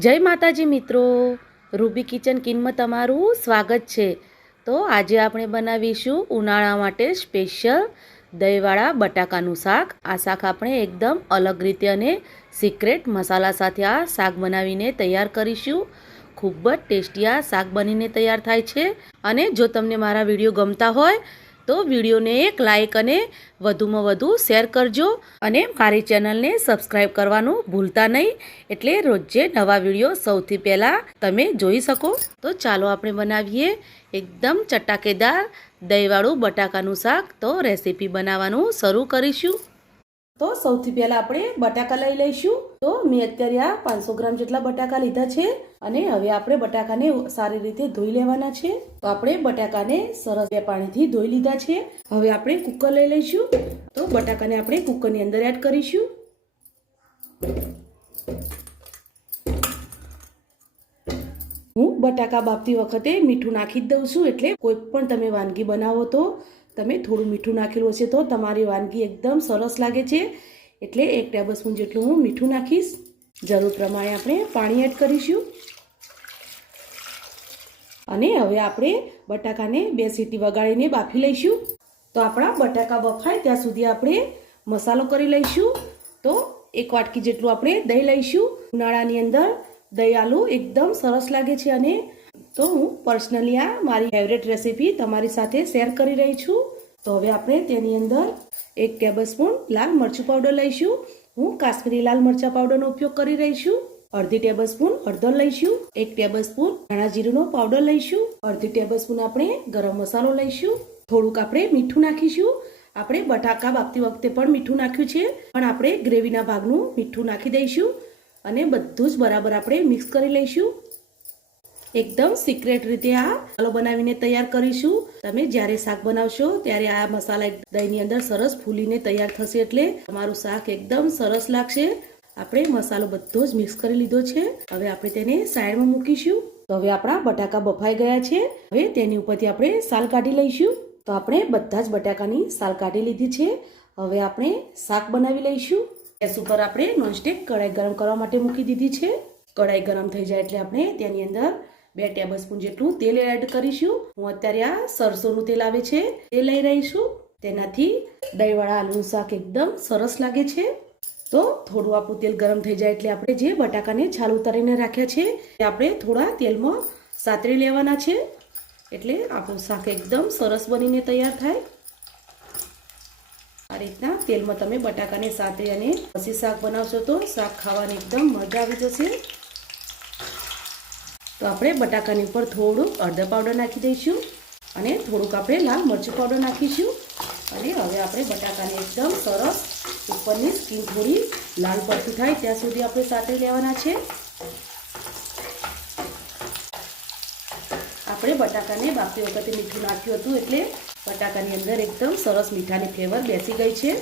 જય માતાજી મિત્રો. રૂબી કિચન કિનમાં તમારું સ્વાગત છે. તો આજે આપણે બનાવીશું ઉનાળા માટે સ્પેશિયલ દહીંવાળા બટાકાનું શાક. આ શાક આપણે એકદમ અલગ રીતે અને સિક્રેટ મસાલા સાથે આ શાક બનાવીને તૈયાર કરીશું. ખૂબ જ ટેસ્ટી આ શાક બનીને તૈયાર થાય છે. અને જો તમને મારા વીડિયો ગમતા હોય તો વિડીયોને એક લાઇક અને વધુમાં વધુ શેર કરજો અને મારી ચેનલને સબસ્ક્રાઈબ કરવાનું ભૂલતા નહીં એટલે રોજે નવા વીડિયો સૌથી પહેલાં તમે જોઈ શકો. તો ચાલો આપણે બનાવીએ એકદમ ચટાકેદાર દહીંવાળું બટાકાનું શાક. તો રેસીપી બનાવવાનું શરૂ કરીશું. તો સૌથી પહેલાં આપણે બટાકા લઈ લઈશું. તો મેં અત્યારે આ પાંચસો ગ્રામ જેટલા બટાકા લીધા છે અને હવે આપણે બટાકાને સારી રીતે ધોઈ લેવાના છે. તો આપણે બટાકાને સરસ બે પાણીથી ધોઈ લીધા છે. હવે આપણે કુકર લઈ લઈશું. તો બટાકાને આપણે કુકરની અંદર એડ કરીશું. હું બટાકા બાફતી વખતે મીઠું નાખી જ દઉં છું, એટલે કોઈ પણ તમે વાનગી બનાવો તો. તમે થોડું મીઠું નાખેલું હશે તો તમારી વાનગી એકદમ સરસ લાગે છે. એટલે એક ટેબલ સ્પૂન જેટલું હું મીઠું નાખીશ. જરૂર પ્રમાણે આપણે પાણી એડ કરીશું. અને હવે આપણે બટાકાને બે સીટી વગાડીને બાફી લઈશું. તો આપણા બટાકા બફાય ત્યાં સુધી આપણે મસાલો કરી લઈશું. તો એક વાટકી જેટલું આપણે દહીં લઈશું. ઉનાળાની અંદર દહીં આલુ એકદમ સરસ લાગે છે અને તો હું પર્સનલી આ મારી ફેવરેટ રેસીપી તમારી સાથે શેર કરી રહી છું. તો હવે આપણે તેની અંદર એક ટેબલ સ્પૂન લાલ મરચું પાવડર લઈશું. હું કાશ્મીરી લાલ મરચા પાવડરનો ઉપયોગ કરી રહી છું. અડધી ટેબલ સ્પૂન હળદર લઈશું. એક ટેબલ સ્પૂન ધાણા જીરુંનો પાવડર લઈશું. અડધી ટેબલ સ્પૂન આપણે ગરમ મસાલો લઈશું. થોડુંક આપણે મીઠું નાખીશું. આપણે બટાકા બાફતી વખતે પણ મીઠું નાખ્યું છે. પણ આપણે ગ્રેવીના ભાગનું મીઠું નાખી દઈશું. અને બધું જ બરાબર આપણે મિક્સ કરી લઈશું. એકદમ સિક્રેટ રીતે આ મસાલો બનાવીને તૈયાર કરીશું. તમે જ્યારે શાક બનાવશો ત્યારે આ મસાલા દહીંની અંદર સરસ ફૂલીને તૈયાર થશે એટલે તમારું શાક એકદમ સરસ લાગશે. આપણે મસાલો બધો જ મિક્સ કરી લીધો છે. હવે આપણે તેને સાઈડમાં મૂકીશું. તો હવે આપણા બટાકા બફાઈ ગયા છે. હવે તેની ઉપરથી આપણે સાલ કાઢી લઈશું. તો આપણે બધા જ બટાકાની સાલ કાઢી લીધી છે. હવે આપણે શાક બનાવી લઈશું. ગેસ ઉપર આપણે નોનસ્ટિક કઢાઈ ગરમ કરવા માટે મૂકી દીધી છે. કઢાઈ ગરમ થઈ જાય એટલે આપણે તેની અંદર બે ટેબલ સ્પૂન જેટલું તેલ એડ કરીશું. હું અત્યારે આ સરસોનું તેલ આવે છે તે લઈ રહીશું તેનાથી દહીંવાળા આલુનું શાક એકદમ સરસ લાગે છે. તો થોડું આપણું તેલ ગરમ થઈ જાય એટલે આપણે જે બટાકાને છાલ ઉતારીને રાખ્યા છે તે આપણે થોડા તેલમાં સાતરી લેવાના છે. એટલે આપણું શાક એકદમ સરસ બનીને તૈયાર થાય. આ રીતના તેલમાં તમે બટાકાને સાતરી અને પછી શાક બનાવશો તો શાક ખાવાની એકદમ મજા આવી જશે. તો આપણે બટાકાની ઉપર થોડુંક અડધા પાવડર નાખી દઈશું અને થોડુંક આપણે લાલ મરચું પાવડર નાખીશું. અને હવે આપણે બટાકાને એકદમ સરસ ઉપરની સ્કીન થોડી લાલ પડતી થાય ત્યાં સુધી આપણે સાતરી લેવાના છે. આપણે બટાકાને બાફતી વખતે મીઠું નાખ્યું હતું એટલે બટાકાની અંદર એકદમ સરસ મીઠાની ફ્લેવર બેસી ગઈ છે.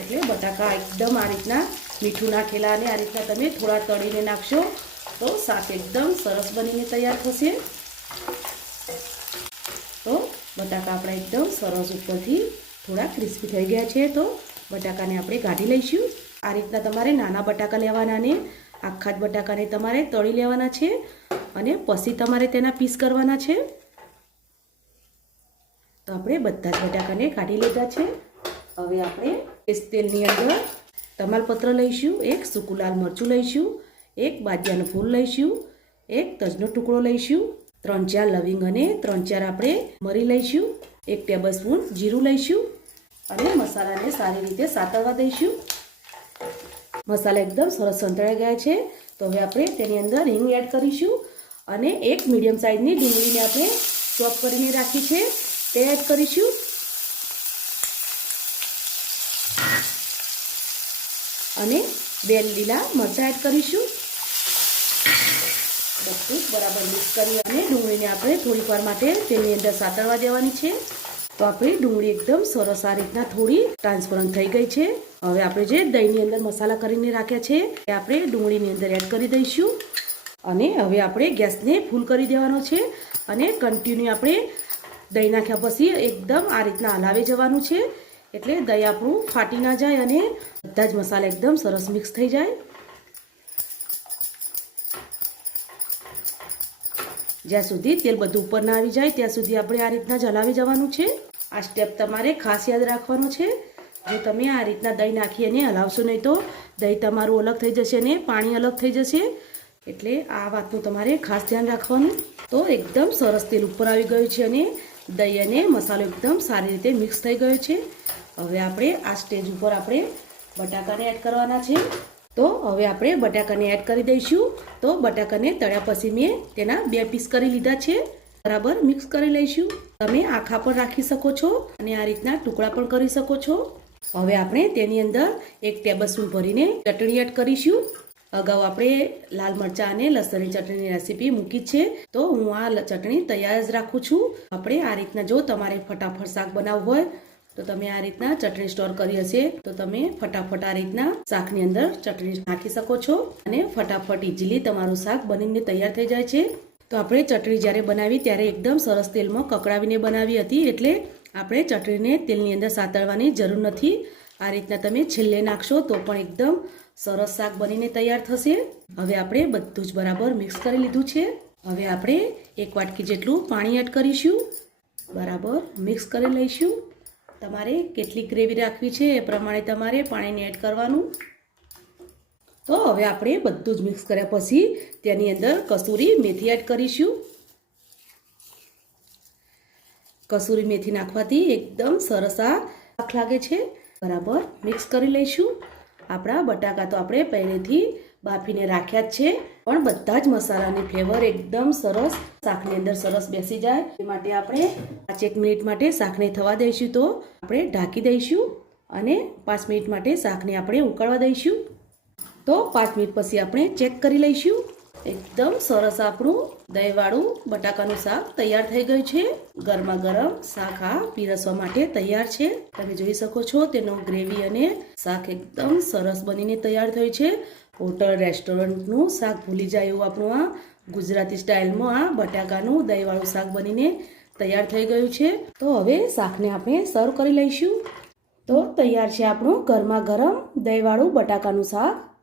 એટલે બટાકા એકદમ આ રીતના મીઠું નાખેલા અને આ રીતના તમે થોડા તળીને નાખશો. તો શાક એકદમ સરસ બનીને તૈયાર થશે. તો બટાકા આપણા એકદમ સરસ ઉપરથી થોડા ક્રિસ્પી થઈ ગયા છે તો બટાકાને આપણે કાઢી લઈશું. આ રીતના તમારે નાના બટાકા લેવાના ને આખા જ બટાકાને તમારે તળી લેવાના છે અને પછી તમારે તેના પીસ કરવાના છે. તો આપણે બધા જ બટાકાને કાઢી લીધા છે. હવે આપણે તેલની અંદર તમાલપત્ર લઈશું, એક સૂકું લાલ મરચું લઈશું એક બાજિયાનું ફૂલ લઈશું, એક તજનો ટુકડો લઈશું, ત્રણ ચાર લવિંગ અને ત્રણ ચાર આપણે મરી લઈશું, એક ટેબલ સ્પૂન જીરું લઈશું અને મસાલાને સારી રીતે સાતળવા દઈશું. મસાલા એકદમ સરસ સંતળાઈ ગયા છે, તો હવે આપણે તેની અંદર હિંગ એડ કરીશું અને એક મીડિયમ સાઇઝની ડુંગળીને આપણે ચોપ કરીને રાખી છે, તે એડ કરીશું. અને બે લીલા મરચાં એડ કરીશું. બધું બરાબર મિક્સ કરી અને ડુંગળીને આપણે થોડીક વાર માટે તેની અંદર સાતળવા દેવાની છે. તો આપણી ડુંગળી એકદમ સરસ આ રીતના થોડી ટ્રાન્સપરન્ટ થઈ ગઈ છે. હવે આપણે જે દહીંની અંદર મસાલા કરીને રાખ્યા છે, એ આપણે ડુંગળીની અંદર એડ કરી દઈશું. અને હવે આપણે ગેસને ફૂલ કરી દેવાનો છે અને કન્ટિન્યુ આપણે દહીં નાખ્યા પછી એકદમ આ રીતના હલાવી જવાનું છે. એટલે દહીં આપણું ફાટી ના જાય અને બધા જ મસાલા એકદમ સરસ મિક્સ થઈ જાય. જ્યાં સુધી તેલ બધું ઉપર ના આવી જાય, ત્યાં સુધી આપણે આ રીતના જ હલાવી જવાનું છે. આ સ્ટેપ તમારે ખાસ યાદ રાખવાનું છે. જો તમે આ રીતના દહીં નાખી અને હલાવશો નહીં તો દહીં તમારું અલગ થઈ જશે અને પાણી અલગ થઈ જશે. એટલે આ વાતનું તમારે ખાસ ધ્યાન રાખવાનું. તો એકદમ સરસ તેલ ઉપર આવી ગયું છે અને દહીં અને મસાલો એકદમ સારી રીતે મિક્સ થઈ ગયો છે. હવે આપણે આ સ્ટેજ ઉપર આપણે બટાકાને એડ કરવાના છે. તો હવે આપણે બટાકાને એડ કરી દઈશું. તો બટાકાને તળ્યા પછી મેં તેના બે પીસ કરી લીધા છે. બરાબર મિક્સ કરી લઈશું. તમે આખા પણ રાખી શકો છો અને આ રીતના ટુકડા પણ કરી શકો છો. હવે આપણે તેની અંદર એક ટેબલ ભરીને ચટણી એડ કરીશું. અગાઉ આપણે લાલ મરચાં અને લસણની ચટણીની રેસીપી મૂકી છે. તો હું આ ચટણી તૈયાર જ રાખું છું. આપણે આ રીતના જો તમારે ફટાફટ શાક બનાવવું હોય તો તમે આ રીતના ચટણી સ્ટોર કરી હશે. તો તમે ફટાફટ આ રીતના શાકની અંદર ચટણી નાખી શકો છો અને ફટાફટ ઇઝીલી તમારું શાક બનીને તૈયાર થઈ જાય છે. તો આપણે ચટણી જ્યારે બનાવી ત્યારે એકદમ સરસ તેલમાં કકડાવીને બનાવી હતી એટલે આપણે ચટણીને તેલની અંદર સાતળવાની જરૂર નથી. આ રીતના તમે છેલ્લે નાખશો તો પણ એકદમ સરસ શાક બનીને તૈયાર થશે. હવે આપણે બધું જ બરાબર મિક્સ કરી લીધું છે. હવે આપણે એક વાટકી જેટલું પાણી એડ કરીશું. બરાબર મિક્સ કરી લઈશું. તમારે કેટલી ગ્રેવી રાખવી છે એ પ્રમાણે તમારે પાણીને એડ કરવાનું. તો હવે આપણે બધું જ મિક્સ કર્યા પછી તેની અંદર કસૂરી મેથી એડ કરીશું. કસૂરી મેથી નાખવાથી એકદમ સરસ આ લાગે છે. બરાબર મિક્સ કરી લઈશું. આપણા બટાકા તો આપણે પહેલેથી બાફીને રાખ્યા જ છે. પણ બધા જ મસાલાની ફ્લેવર એકદમ સરસ શાકની અંદર સરસ બેસી જાય. એ માટે આપણે પાંચ એક મિનિટ માટે શાકને થવા દઈશું તો આપણે ઢાંકી દઈશું અને પાંચ મિનિટ માટે શાકને આપણે ઉકાળવા દઈશું. તો પાંચ મિનિટ પછી આપણે ચેક કરી લઈશું. એકદમ સરસ આપણું દહીંવાળું બટાકાનું શાક તૈયાર થઈ ગયું છે. ગરમા ગરમ શાક આ પીરસવા માટે તૈયાર છે. તમે જોઈ શકો છો તેનો ગ્રેવી અને શાક એકદમ સરસ બનીને તૈયાર થયું છે. હોટલ, રેસ્ટોરન્ટનું શાક ભૂલી જાય એવું આપણું આ ગુજરાતી સ્ટાઇલમાં આ બટાકાનું દહીંવાળું શાક બનીને તૈયાર થઈ ગયું છે. તો હવે શાકને આપણે સર્વ કરી લઈશું. તો તૈયાર છે આપણું ગરમા ગરમ દહીંવાળું બટાકાનું શાક.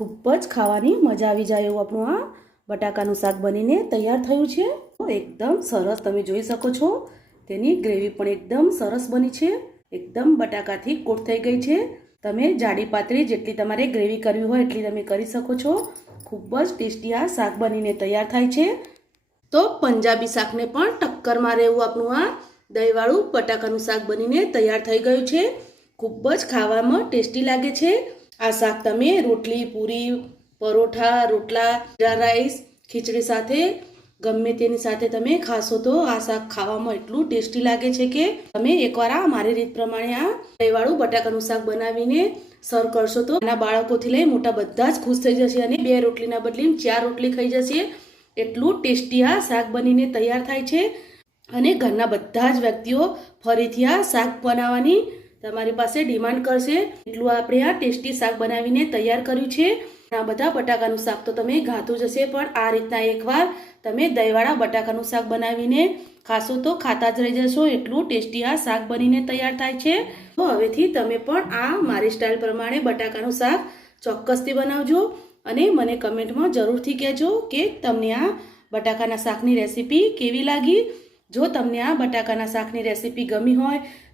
ખૂબ જ ખાવાની મજા આવી જાય એવું આપણું આ બટાકાનું શાક બનીને તૈયાર થયું છે. એકદમ સરસ તમે જોઈ શકો છો, તેની ગ્રેવી પણ એકદમ સરસ બની છે. એકદમ બટાકાથી કોટ થઈ ગઈ છે. તમે જાડી પાતળી જેટલી તમારે ગ્રેવી કરવી હોય એટલી તમે કરી શકો છો. ખૂબ જ ટેસ્ટી આ શાક બનીને તૈયાર થાય છે. તો પંજાબી શાકને પણ ટક્કર મારે એવું આપણું આ દહીંવાળું બટાકાનું શાક બનીને તૈયાર થઈ ગયું છે. ખૂબ જ ખાવામાં ટેસ્ટી લાગે છે. આ શાક તમે રોટલી, પૂરી, પરોઠા, રોટલા રાઈસ, ખીચડી સાથે, ગમે તેની સાથે તમે ખાશો તો આ શાક ખાવામાં એટલું ટેસ્ટી લાગે છે કે તમે એકવાર આ મારી રીત પ્રમાણે આ દહીંવાળું બટાકાનું શાક બનાવીને સર્વ કરશો તો નાના બાળકોથી લઈ મોટા બધા જ ખુશ થઈ જશે અને બે રોટલીના બદલે ચાર રોટલી ખાઈ જશે. એટલું ટેસ્ટી આ શાક બનીને તૈયાર થાય છે અને ઘરના બધા જ વ્યક્તિઓ ફરીથી આ શાક બનાવવાની તમારી પાસે ડિમાન્ડ કરશે. એટલું આપણે આ ટેસ્ટી શાક બનાવીને તૈયાર કર્યું છે. આ બધા બટાકાનું શાક તો તમે ગાતું જશે પણ આ રીતના એકવાર તમે દહીંવાળા બટાકાનું શાક બનાવીને ખાશો તો ખાતા જ રહી જશો. એટલું ટેસ્ટી આ શાક બનીને તૈયાર થાય છે. તો હવેથી તમે પણ આ મારી સ્ટાઇલ પ્રમાણે બટાકાનું શાક ચોક્કસથી બનાવજો અને મને કમેન્ટમાં જરૂરથી કહેજો કે તમને આ બટાકાના શાકની રેસીપી કેવી લાગી. જો તમને આ બટાકાના શાકની રેસીપી ગમી હોય